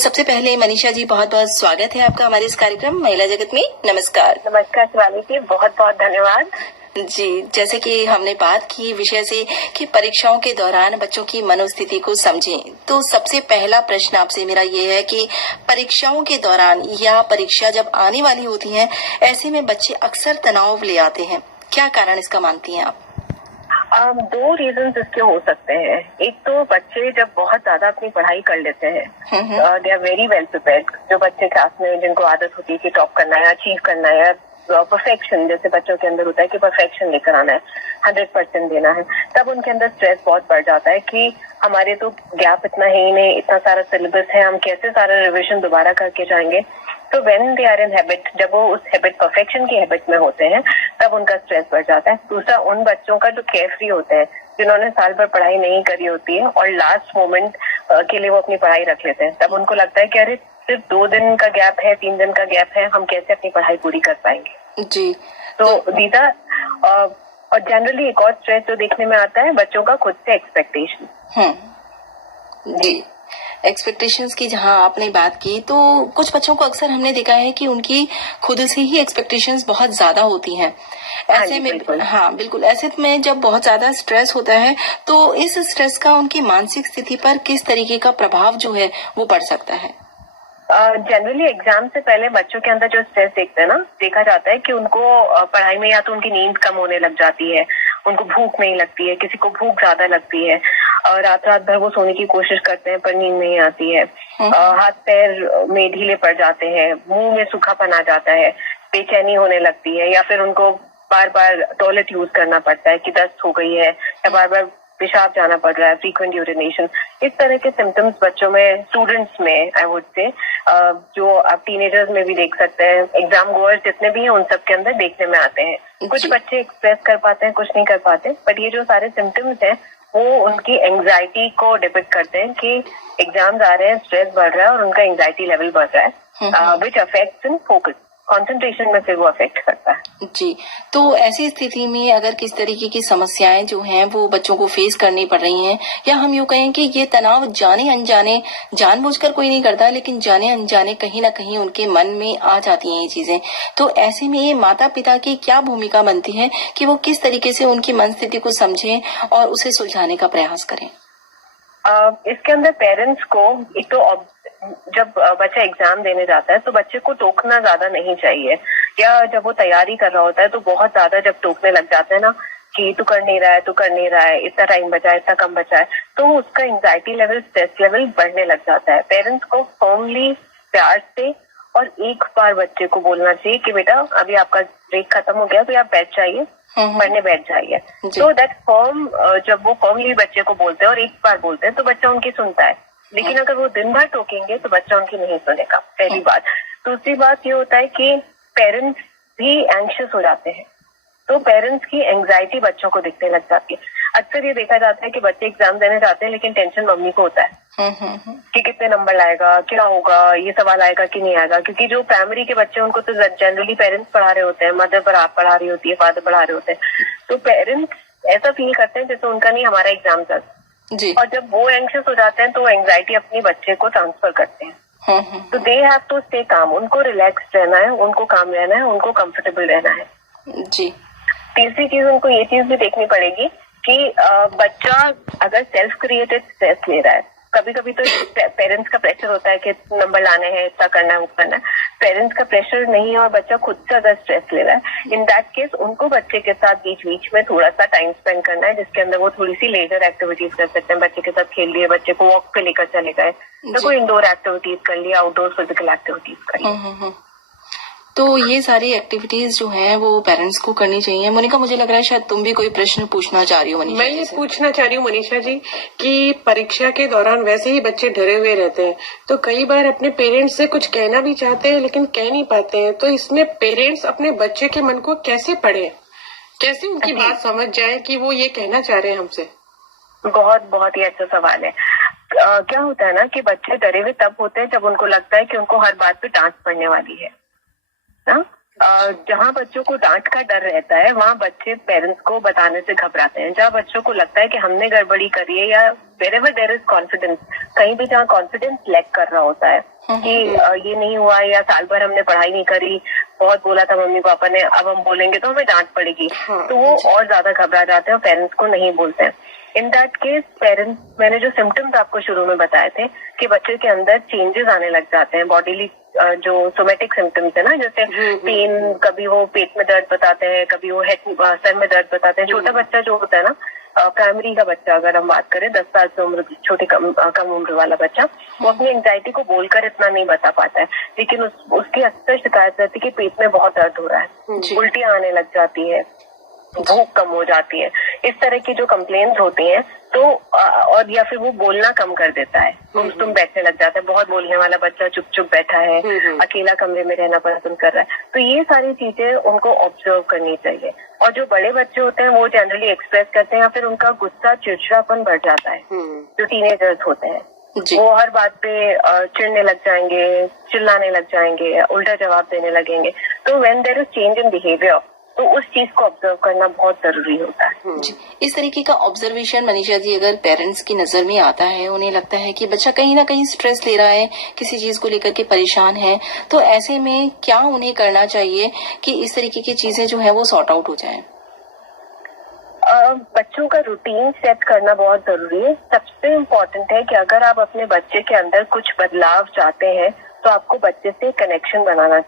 सबसे पहले मनीषा जी बहुत बहुत स्वागत है आपका हमारे इस कार्यक्रम महिला जगत में। नमस्कार। नमस्कार शिवानी जी, बहुत बहुत धन्यवाद। जी, जैसे कि हमने बात की विषय से कि परीक्षाओं के दौरान बच्चों की मनोस्थिति को समझें, तो सबसे पहला प्रश्न आपसे मेरा ये है कि परीक्षाओं के दौरान या परीक्षा जब आने वाली होती है, ऐसे में बच्चे अक्सर तनाव ले आते हैं। क्या कारण इसका मानती हैं आप? दो रीजंस इसके हो सकते हैं। एक तो बच्चे जब बहुत ज्यादा अपनी पढ़ाई कर लेते हैं, they are very well prepared. जो बच्चे क्लास में जिनको आदत होती है कि टॉप करना है, अचीव करना है, परफेक्शन जैसे बच्चों के अंदर होता है कि परफेक्शन लेकर आना है, 100% देना है, तब उनके अंदर स्ट्रेस बहुत बढ़ जाता है कि हमारे तो गैप इतना है ही नहीं, इतना सारा सिलेबस है, हम कैसे सारा रिविजन दोबारा करके जाएंगे। तो when they are in habit, जब वो उस हैबिट परफेक्शन की हैबिट में होते हैं, तब उनका स्ट्रेस बढ़ जाता है। दूसरा, उन बच्चों का जो केयरफ्री होते हैं, जिन्होंने साल भर पढ़ाई नहीं करी होती है और लास्ट मोमेंट के लिए वो अपनी पढ़ाई रख लेते हैं, तब उनको लगता है कि अरे सिर्फ 2 दिन का गैप है, 3 दिन का गैप है, हम कैसे अपनी पढ़ाई पूरी कर पाएंगे। जी, तो दीदा और जनरली एक और स्ट्रेस जो देखने में आता है बच्चों का खुद से एक्सपेक्टेशन। जी, एक्सपेक्टेशंस की जहां आपने बात की, तो कुछ बच्चों को अक्सर हमने देखा है कि उनकी खुद से ही एक्सपेक्टेशंस बहुत ज्यादा होती हैं। ऐसे में बिल्कुल ऐसे में जब बहुत ज्यादा स्ट्रेस होता है, तो इस स्ट्रेस का उनकी मानसिक स्थिति पर किस तरीके का प्रभाव जो है वो पड़ सकता है? जनरली एग्जाम से पहले बच्चों के अंदर जो स्ट्रेस देखते हैं ना, देखा जाता है कि उनको पढ़ाई में या तो उनकी नींद कम होने लग जाती है, उनको भूख नहीं लगती है, किसी को भूख ज्यादा लगती है, रात भर वो सोने की कोशिश करते हैं पर नींद नहीं आती है, हाथ पैर में ढीले पड़ जाते हैं, मुंह में सूखापन आ जाता है, बेचैनी होने लगती है, या फिर उनको बार बार टॉयलेट यूज करना पड़ता है कि दस्त हो गई है, या बार बार पेशाब जाना पड़ रहा है, फ्रीक्वेंट यूरिनेशन। इस तरह के सिम्टम्स बच्चों में, स्टूडेंट्स में आई वुड से, जो आप टीनेजर्स में भी देख सकते हैं, एग्जाम गोअर्स जितने भी हैं उन सब के अंदर देखने में आते हैं। कुछ बच्चे एक्सप्रेस कर पाते हैं, कुछ नहीं कर पाते, बट ये जो सारे सिम्टम्स हैं वो उनकी एंग्जाइटी को डिपिक्ट करते हैं कि एग्जाम्स आ रहे हैं, स्ट्रेस बढ़ रहा है और उनका एंग्जाइटी लेवल बढ़ रहा है, which affects in focus, concentration में फिर वो अफेक्ट करता है। जी, तो ऐसी स्थिति में अगर किस तरीके की समस्याएं जो हैं वो बच्चों को फेस करनी पड़ रही हैं, या हम यूँ कहें कि ये तनाव जाने अनजाने, जानबूझकर कोई नहीं करता, लेकिन जाने अनजाने कहीं ना कहीं उनके मन में आ जाती हैं ये चीजें, तो ऐसे में ये माता पिता की क्या भूमिका बनती है कि वो किस तरीके से उनकी मन स्थिति को समझें और उसे सुलझाने का प्रयास करें? इसके अंदर पेरेंट्स को एक तो जब बच्चा एग्जाम देने जाता है तो बच्चे को टोकना ज्यादा नहीं चाहिए, या जब वो तैयारी कर रहा होता है तो बहुत ज्यादा जब टोकने लग जाते हैं ना कि तू कर नहीं रहा है, तू कर नहीं रहा है, इतना टाइम बचा है, इतना कम बचा है, तो उसका एंग्जाइटी लेवल, स्ट्रेस लेवल बढ़ने लग जाता है। पेरेंट्स को फॉर्मली प्यार से और एक बार बच्चे को बोलना चाहिए कि बेटा अभी आपका ब्रेक खत्म हो गया तो आप बैठ जाइए, पढ़ने बैठ जाइए। तो दैट फॉर्म, जब वो फॉर्मली बच्चे को बोलते हैं और एक बार बोलते हैं तो बच्चा उनकी सुनता है, लेकिन अगर वो दिन भर टोकेंगे तो बच्चा उनकी नहीं सुनेगा, पहली बात। दूसरी बात ये होता है कि पेरेंट्स भी एंग्शियस हो जाते हैं, तो पेरेंट्स की एंग्जाइटी बच्चों को दिखने लग जाती है। अक्सर ये देखा जाता है कि बच्चे एग्जाम देने जाते हैं लेकिन टेंशन मम्मी को होता है कि कितने नंबर लाएगा, क्या होगा, ये सवाल आएगा कि नहीं आएगा, क्योंकि जो प्राइमरी के बच्चे उनको तो जनरली पेरेंट्स पढ़ा रहे होते हैं, मदर पर आप पढ़ा रही होती है, फादर पढ़ा रहे होते हैं, तो पेरेंट्स ऐसा फील करते हैं जैसे उनका नहीं हमारा एग्जाम चल जी। और जब वो एंग्शियस हो जाते हैं तो एंग्जाइटी अपने बच्चे को ट्रांसफर करते हैं। तो they have to stay calm, उनको रिलैक्स रहना है, उनको काम रहना है, उनको कंफर्टेबल रहना है जी। तीसरी चीज उनको ये चीज भी देखनी पड़ेगी कि बच्चा अगर सेल्फ क्रिएटेड स्ट्रेस ले रहा है, कभी कभी तो पेरेंट्स का प्रेशर होता है कि नंबर लाने हैं, इतना करना है, वो करना है, पेरेंट्स का प्रेशर नहीं है और बच्चा खुद से अगर स्ट्रेस ले रहा है, इन दैट केस उनको बच्चे के साथ बीच बीच में थोड़ा सा टाइम स्पेंड करना है, जिसके अंदर वो थोड़ी सी लेजर एक्टिविटीज कर सकते हैं। बच्चे के साथ खेल लिए, बच्चे को वॉक पे लेकर चले गए, तो कोई इंडोर एक्टिविटीज कर लिया, आउटडोर फिजिकल एक्टिविटीज कर लिया। तो ये सारी एक्टिविटीज जो हैं वो पेरेंट्स को करनी चाहिए। मोनिका, मुझे लग रहा है शायद तुम भी कोई प्रश्न पूछना चाह रही हो मनीषा। मैं ये पूछना चाह रही हूँ मनीषा जी कि परीक्षा के दौरान वैसे ही बच्चे डरे हुए रहते हैं, तो कई बार अपने पेरेंट्स से कुछ कहना भी चाहते हैं लेकिन कह नहीं पाते हैं, तो इसमें पेरेंट्स अपने बच्चे के मन को कैसे पढ़े, कैसे उनकी बात समझ जाए कि वो ये कहना चाह रहे हैं हमसे? बहुत ही अच्छा सवाल है। क्या होता है ना कि बच्चे डरे हुए तब होते हैं जब उनको लगता है कि उनको हर बात पे डांट पड़ने वाली है ना? जहाँ बच्चों को डांट का डर रहता है वहाँ बच्चे पेरेंट्स को बताने से घबराते हैं। जहाँ बच्चों को लगता है कि हमने गड़बड़ी करी है या wherever there is confidence, कहीं भी जहाँ कॉन्फिडेंस लैक कर रहा होता है कि ये नहीं हुआ या साल भर हमने पढ़ाई नहीं करी, बहुत बोला था मम्मी पापा ने, अब हम बोलेंगे तो हमें डांट पड़ेगी, तो वो और ज्यादा घबरा जाते हैं और पेरेंट्स को नहीं बोलते हैं। इन दैट केस पेरेंट्स, मैंने जो सिम्टम्स आपको शुरू में बताए थे कि बच्चे के अंदर चेंजेस आने लग जाते हैं, बॉडीली जो सोमेटिक सिम्टम्स है ना, जैसे पेन, कभी वो पेट में दर्द बताते हैं, कभी वो हेड सर में दर्द बताते हैं। छोटा बच्चा जो होता है ना, प्राइमरी का बच्चा अगर हम बात करें, 10 साल से उम्र, छोटी कम उम्र वाला बच्चा, वो अपनी एंजाइटी को बोलकर इतना नहीं बता पाता है, लेकिन उसकी अक्सर शिकायत रहती है कि पेट में बहुत दर्द हो रहा है, उल्टियां आने लग जाती है, भूख कम हो जाती है, इस तरह की जो कंप्लेन्स होती हैं। तो और या फिर वो बोलना कम कर देता है, तुम बैठने लग जाता है, बहुत बोलने वाला बच्चा चुप चुप बैठा है, अकेला कमरे में रहना पसंद कर रहा है। तो ये सारी चीजें उनको ऑब्जर्व करनी चाहिए। और जो बड़े बच्चे होते हैं वो जनरली एक्सप्रेस करते हैं या फिर उनका गुस्सा, चिड़चिड़ापन बढ़ जाता है। जो टीनेजर्स होते हैं वो हर बात पे चिढ़ने लग जाएंगे, चिल्लाने लग जाएंगे, उल्टा जवाब देने लगेंगे। तो when there is change in behaviour, तो उस चीज को ऑब्जर्व करना बहुत जरूरी होता है। जी, इस तरीके का ऑब्जर्वेशन मनीषा जी अगर पेरेंट्स की नजर में आता है, उन्हें लगता है कि बच्चा कहीं ना कहीं स्ट्रेस ले रहा है, किसी चीज को लेकर के परेशान है, तो ऐसे में क्या उन्हें करना चाहिए कि इस तरीके की चीजें जो है वो सॉर्ट आउट हो जाए? बच्चों का रूटीन सेट करना बहुत जरूरी है। सबसे इम्पोर्टेंट है कि अगर आप अपने बच्चे के अंदर कुछ बदलाव चाहते हैं तो आपको बच्चे से कनेक्शन बनाना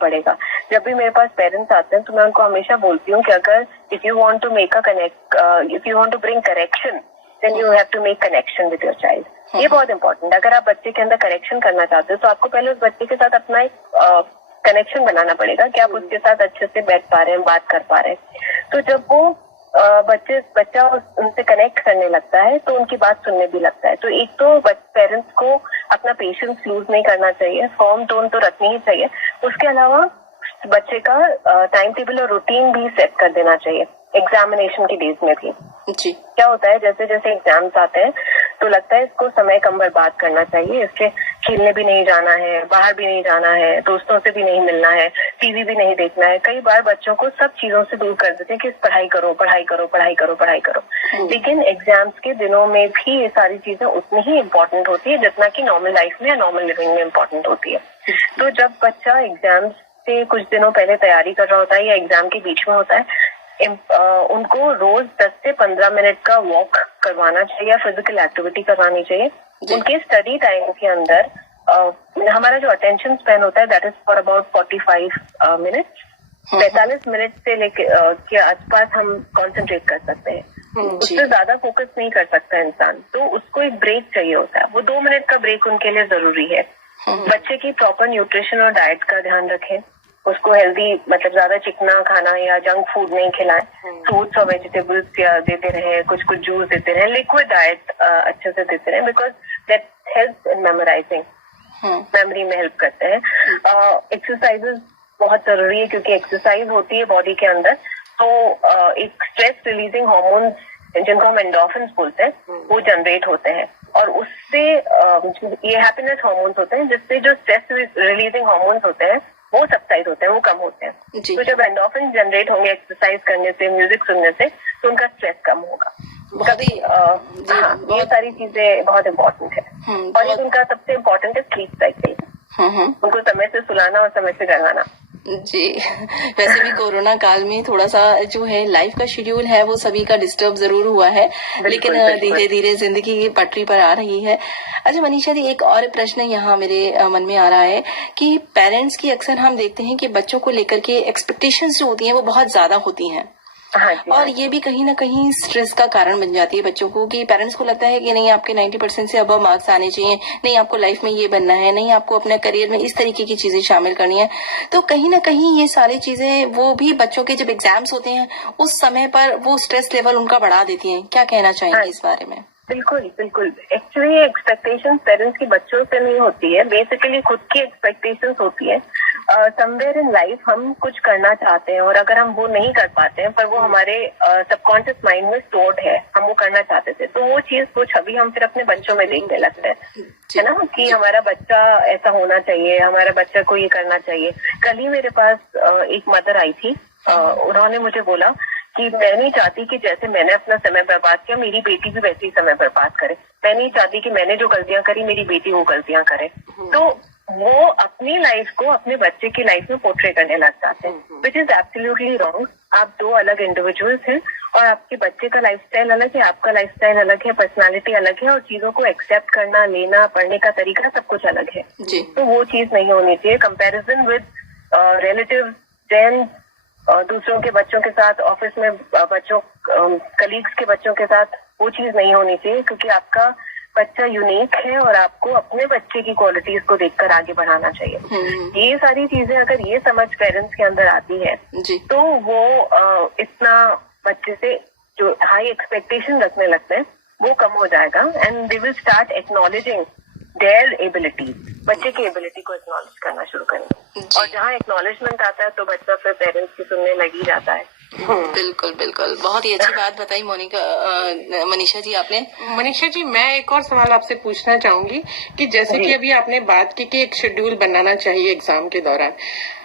पड़ेगा। जब भी मेरे पास पेरेंट्स आते हैं तो मैं उनको हमेशा बोलती हूँ कि अगर if you want to make a connect, if you want to bring correction, then you have to make connection with your child. ये बहुत इंपॉर्टेंट है। अगर आप बच्चे के अंदर करेक्शन करना चाहते हो तो आपको पहले उस बच्चे के साथ अपना एक कनेक्शन बनाना पड़ेगा कि आप उसके साथ अच्छे से बैठ पा रहे हैं, बात कर पा रहे हैं। तो जब वो बच्चा उनसे कनेक्ट करने लगता है तो उनकी बात सुनने भी लगता है। तो एक तो पेरेंट्स को अपना पेशेंस लूज नहीं करना चाहिए, फॉर्म टोन तो रखनी ही चाहिए। उसके अलावा बच्चे का टाइम टेबल और रूटीन भी सेट कर देना चाहिए एग्जामिनेशन के डेज में भी। जी, क्या होता है, जैसे जैसे एग्जाम्स आते हैं तो लगता है इसको समय कम बर्बाद करना चाहिए, इसके खेलने भी नहीं जाना है, बाहर भी नहीं जाना है, दोस्तों से भी नहीं मिलना है, टीवी भी नहीं देखना है। कई बार बच्चों को सब चीजों से दूर कर देते हैं कि पढ़ाई करो पढ़ाई करो पढ़ाई करो पढ़ाई करो। लेकिन एग्जाम्स के दिनों में भी ये सारी चीजें उतनी ही इम्पोर्टेंट होती है जितना कि नॉर्मल लाइफ में या नॉर्मल लिविंग में इम्पोर्टेंट होती है। तो जब बच्चा एग्जाम्स से कुछ दिनों पहले तैयारी कर रहा होता है या एग्जाम के बीच में होता है, उनको रोज 10 से 15 मिनट का वॉक करवाना चाहिए, फिजिकल एक्टिविटी करवानी चाहिए। उनके स्टडी टाइम के अंदर हमारा जो अटेंशन स्पैन होता है that is for about 45 minutes, 45 minute से लेके के आसपास हम कंसंट्रेट कर सकते हैं। उससे ज्यादा फोकस नहीं कर सकता इंसान, तो उसको एक ब्रेक चाहिए होता है। वो 2 मिनट का ब्रेक उनके लिए जरूरी है। बच्चे की प्रॉपर न्यूट्रिशन और डाइट का ध्यान रखें, उसको हेल्दी, मतलब ज्यादा चिकना खाना या जंक फूड नहीं खिलाएं, फ्रूट्स और वेजिटेबल्स देते रहे, कुछ कुछ जूस देते रहे, लिक्विड डाइट अच्छे से देते रहे, because that helps in memorising, memory में हेल्प करते हैं। एक्सरसाइजेस बहुत जरूरी है क्योंकि एक्सरसाइज होती है बॉडी के अंदर तो एक स्ट्रेस रिलीजिंग हार्मोन्स जिनको हम एंडोर्फिन्स बोलते हैं वो जनरेट होते हैं और उससे ये हैप्पीनेस हार्मोन्स होते हैं जिससे जो स्ट्रेस रिलीजिंग हार्मोन्स होते हैं वो सबसाइड होते हैं, वो कम होते हैं। तो जब एंडोर्फिन जनरेट होंगे एक्सरसाइज करने से, म्यूजिक सुनने से, तो उनका स्ट्रेस कम होगा। कभी ये सारी चीजें बहुत इम्पोर्टेंट है। और एक उनका सबसे इम्पोर्टेंट है स्लीप साइकिल, उनको समय से सुलाना और समय से जगाना। जी, वैसे भी कोरोना काल में थोड़ा सा जो है लाइफ का शेड्यूल है वो सभी का डिस्टर्ब जरूर हुआ है, लेकिन धीरे धीरे जिंदगी पटरी पर आ रही है। अच्छा मनीषा जी, एक और प्रश्न यहाँ मेरे मन में आ रहा है कि पेरेंट्स की अक्सर हम देखते हैं कि बच्चों को लेकर के एक्सपेक्टेशंस जो होती हैं वो बहुत ज्यादा होती हैं। और ये भी कहीं ना कहीं स्ट्रेस का कारण बन जाती है बच्चों को कि पेरेंट्स को लगता है कि नहीं आपके 90% से अबव मार्क्स आने चाहिए, नहीं आपको लाइफ में ये बनना है, नहीं आपको अपने करियर में इस तरीके की चीजें शामिल करनी है। तो कहीं ना कहीं ये सारी चीजें वो भी बच्चों के जब एग्जाम्स होते हैं उस समय पर वो स्ट्रेस लेवल उनका बढ़ा देती है। क्या कहना चाहेंगे इस बारे में? बिल्कुल बिल्कुल। एक्चुअली एक्सपेक्टेशंस पेरेंट्स की बच्चों से नहीं होती है, बेसिकली खुद की एक्सपेक्टेशंस होती है। समवेयर इन लाइफ हम कुछ करना चाहते हैं और अगर हम वो नहीं कर पाते हैं पर वो हमारे सबकॉन्शियस माइंड में स्टोर्ड है, हम वो करना चाहते थे, तो वो चीज वो छवि हम फिर अपने बच्चों में देखने लगते हैं, है ना, कि हमारा बच्चा ऐसा होना चाहिए, हमारा बच्चा को ये करना चाहिए। कल ही मेरे पास एक मदर आई थी, उन्होंने मुझे बोला कि मैं नहीं चाहती कि जैसे मैंने अपना समय बर्बाद किया मेरी बेटी भी वैसे ही समय बर्बाद करे, मैं नहीं चाहती कि मैंने जो गलतियां करी मेरी बेटी वो गलतियां करे। तो वो अपनी लाइफ को अपने बच्चे की लाइफ में पोर्ट्रे करने लग जाते हैं, विच इज एब्सोल्युटली रॉन्ग। आप दो अलग इंडिविजुअल्स हैं और आपके बच्चे का लाइफस्टाइल अलग है, आपका लाइफस्टाइल अलग है, पर्सनालिटी अलग है और चीजों को एक्सेप्ट करना, लेना, पढ़ने का तरीका सब कुछ अलग है जी। तो वो चीज नहीं होनी चाहिए। कंपेरिजन विद रिलेटिव, देन दूसरों के बच्चों के साथ, ऑफिस में बच्चों, कलीग्स के बच्चों के साथ, वो चीज नहीं होनी चाहिए, क्योंकि आपका बच्चा यूनिक है और आपको अपने बच्चे की क्वालिटीज को देखकर आगे बढ़ाना चाहिए। ये सारी चीजें अगर ये समझ पेरेंट्स के अंदर आती है जी। तो वो इतना बच्चे से जो हाई एक्सपेक्टेशन रखने लगते हैं वो कम हो जाएगा and they will start acknowledging their ability, बच्चे की एबिलिटी को एक्नॉलेज करना शुरू करेंगे। और जहाँ एक्नॉलेजमेंट आता है तो बच्चा फिर पेरेंट्स की सुनने लगी जाता है। बिल्कुल बिल्कुल, बहुत ही अच्छी बात बताई मनीषा जी आपने। मनीषा जी, मैं एक और सवाल आपसे पूछना चाहूंगी कि जैसे कि अभी आपने बात की कि एक शेड्यूल बनाना चाहिए एग्जाम के दौरान,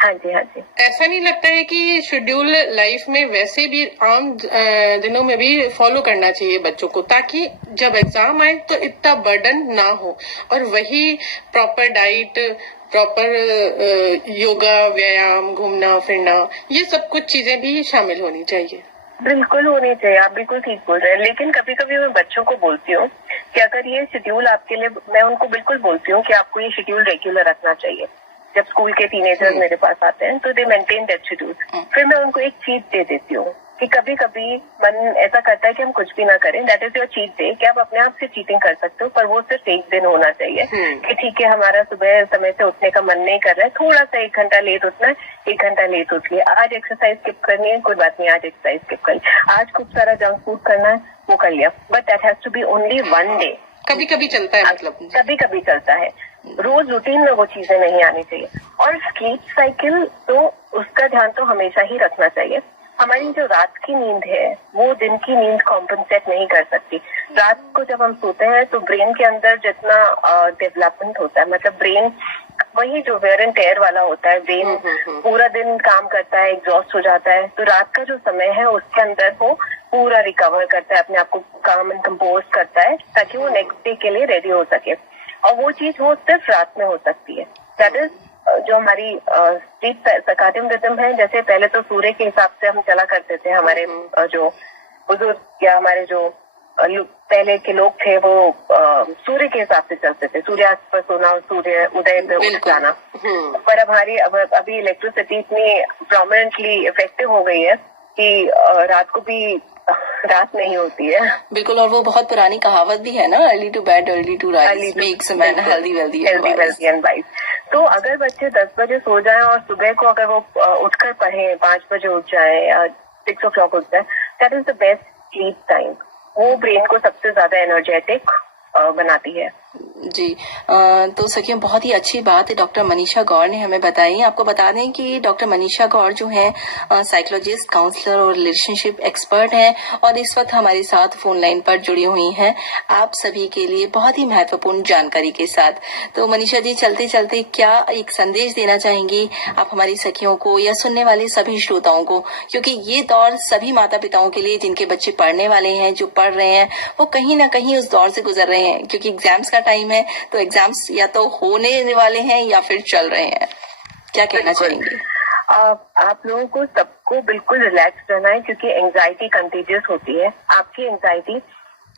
हाँ जी, हाँ जी। ऐसा नहीं लगता है कि शेड्यूल लाइफ में वैसे भी आम दिनों में भी फॉलो करना चाहिए बच्चों को, ताकि जब एग्जाम आए तो इतना बर्डन ना हो, और वही प्रॉपर डाइट, प्रॉपर योगा, व्यायाम, घूमना फिरना, ये सब कुछ चीजें भी शामिल होनी चाहिए। बिल्कुल होनी चाहिए, आप बिल्कुल ठीक बोल रहे हैं। लेकिन कभी कभी मैं बच्चों को बोलती हूँ कि अगर ये शेड्यूल आपके लिए, मैं उनको बिल्कुल बोलती हूँ कि आपको ये शेड्यूल रेगुलर रखना चाहिए। जब स्कूल के टीनेजर्स मेरे पास आते हैं तो दे मेंटेन दैट शेड्यूल। फिर मैं उनको एक चीट दे देती हूँ कि कभी कभी मन ऐसा करता है कि हम कुछ भी ना करें, that is your cheat day, कि आप अपने आप से चीटिंग कर सकते हो, पर वो सिर्फ एक दिन होना चाहिए कि ठीक है हमारा सुबह समय से उठने का मन नहीं कर रहा है, थोड़ा सा 1 घंटा लेट उठना है, 1 घंटा लेट उठ लिया, आज एक्सरसाइज स्किप करनी है, कोई बात नहीं, आज एक्सरसाइज स्किप कर लिया, आज खूब सारा जंक फूड करना है, वो कर लिया, but that has to be only 1 day. कभी कभी चलता है, मतलब कभी कभी चलता है, रोज रूटीन में वो चीजें नहीं आनी चाहिए। और स्लीप साइकिल, तो उसका ध्यान तो हमेशा ही रखना चाहिए। हमारी जो रात की नींद है वो दिन की नींद कॉम्पनसेट नहीं कर सकती। रात को जब हम सोते हैं तो ब्रेन के अंदर जितना डेवलपमेंट होता है, मतलब ब्रेन वही जो वेयर एंड टेयर वाला होता है, ब्रेन पूरा दिन काम करता है, एग्जॉस्ट हो जाता है, तो रात का जो समय है उसके अंदर वो पूरा रिकवर करता है, अपने आप को काम एंड कंपोज करता है ताकि वो नेक्स्ट डे के लिए रेडी हो सके। और वो चीज वो सिर्फ रात में हो सकती है। दैट इज जो हमारी स्लीप सर्काडियन रिदम है। जैसे पहले तो सूर्य के हिसाब से हम चला करते थे, हमारे जो बुजुर्ग या हमारे जो पहले के लोग थे वो सूर्य के हिसाब से चलते थे, सूर्यास्त पर सोना और सूर्य उदय पे उठ जाना। पर अभी इलेक्ट्रिसिटी इतनी प्रोमिनेंटली इफेक्टिव हो गई है कि रात को भी रात नहीं होती है। बिल्कुल, और वो बहुत पुरानी कहावत भी है ना, early to bed early to rise makes a man healthy wealthy and wise. तो अगर बच्चे 10 बजे सो जाएं और सुबह को अगर वो उठकर पढ़े, 5 बजे उठ जाए या 6 o'clock उठ जाए, that is the best sleep time. वो ब्रेन को सबसे ज्यादा एनर्जेटिक बनाती है। जी। तो सखियों, बहुत ही अच्छी बात है डॉक्टर मनीषा गौर ने हमें बताई। आपको बता दें कि डॉक्टर मनीषा गौर जो है साइकोलॉजिस्ट, काउंसलर और रिलेशनशिप एक्सपर्ट हैं और इस वक्त हमारे साथ फोन लाइन पर जुड़ी हुई हैं आप सभी के लिए बहुत ही महत्वपूर्ण जानकारी के साथ। तो मनीषा जी, चलते चलते क्या एक संदेश देना चाहेंगी आप हमारी सखियों को या सुनने वाले सभी श्रोताओं को, क्योंकि ये दौर सभी माता पिताओं के लिए जिनके बच्चे पढ़ने वाले हैं, जो पढ़ रहे हैं, वो कहीं ना कहीं उस दौर से गुजर रहे हैं, क्योंकि एग्जाम्स का टाइम है, तो एग्जाम्स या तो होने वाले हैं या फिर चल रहे हैं। क्या कहना चाहेंगे? आप लोगों को सबको बिल्कुल रिलैक्स रहना है, क्योंकि एंजाइटी कंटेजियस होती है। आपकी एंजाइटी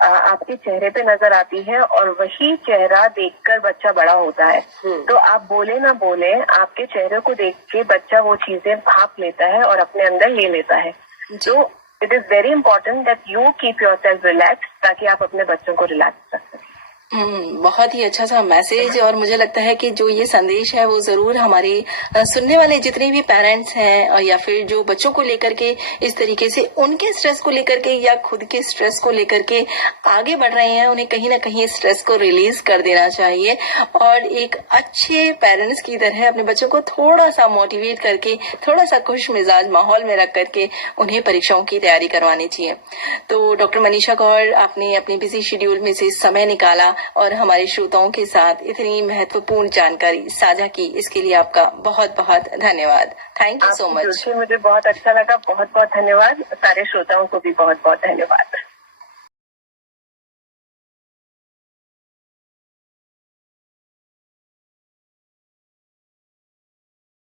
आपके चेहरे पे नजर आती है और वही चेहरा देखकर बच्चा बड़ा होता है। तो आप बोले ना बोले, आपके चेहरे को देख के बच्चा वो चीजें भाप लेता है और अपने अंदर ले लेता है। तो it is very important that you keep yourself relax, ताकि आप अपने बच्चों को रिलैक्स रख सकें। बहुत ही अच्छा सा मैसेज। और मुझे लगता है कि जो ये संदेश है वो जरूर हमारे सुनने वाले जितने भी पेरेंट्स हैं या फिर जो बच्चों को लेकर के इस तरीके से उनके स्ट्रेस को लेकर के या खुद के स्ट्रेस को लेकर के आगे बढ़ रहे हैं, उन्हें कहीं ना कहीं स्ट्रेस को रिलीज कर देना चाहिए और एक अच्छे पेरेंट्स की तरह अपने बच्चों को थोड़ा सा मोटिवेट करके, थोड़ा सा खुश मिजाज माहौल में रख करके उन्हें परीक्षाओं की तैयारी करवानी चाहिए। तो डॉक्टर मनीषा कौर, आपने अपने बिजी शेड्यूल में से समय निकाला और हमारे श्रोताओं के साथ इतनी महत्वपूर्ण जानकारी साझा की, इसके लिए आपका बहुत बहुत धन्यवाद। Thank you so much. मुझे बहुत अच्छा लगा, बहुत बहुत धन्यवाद। सारे श्रोताओं को भी बहुत बहुत धन्यवाद।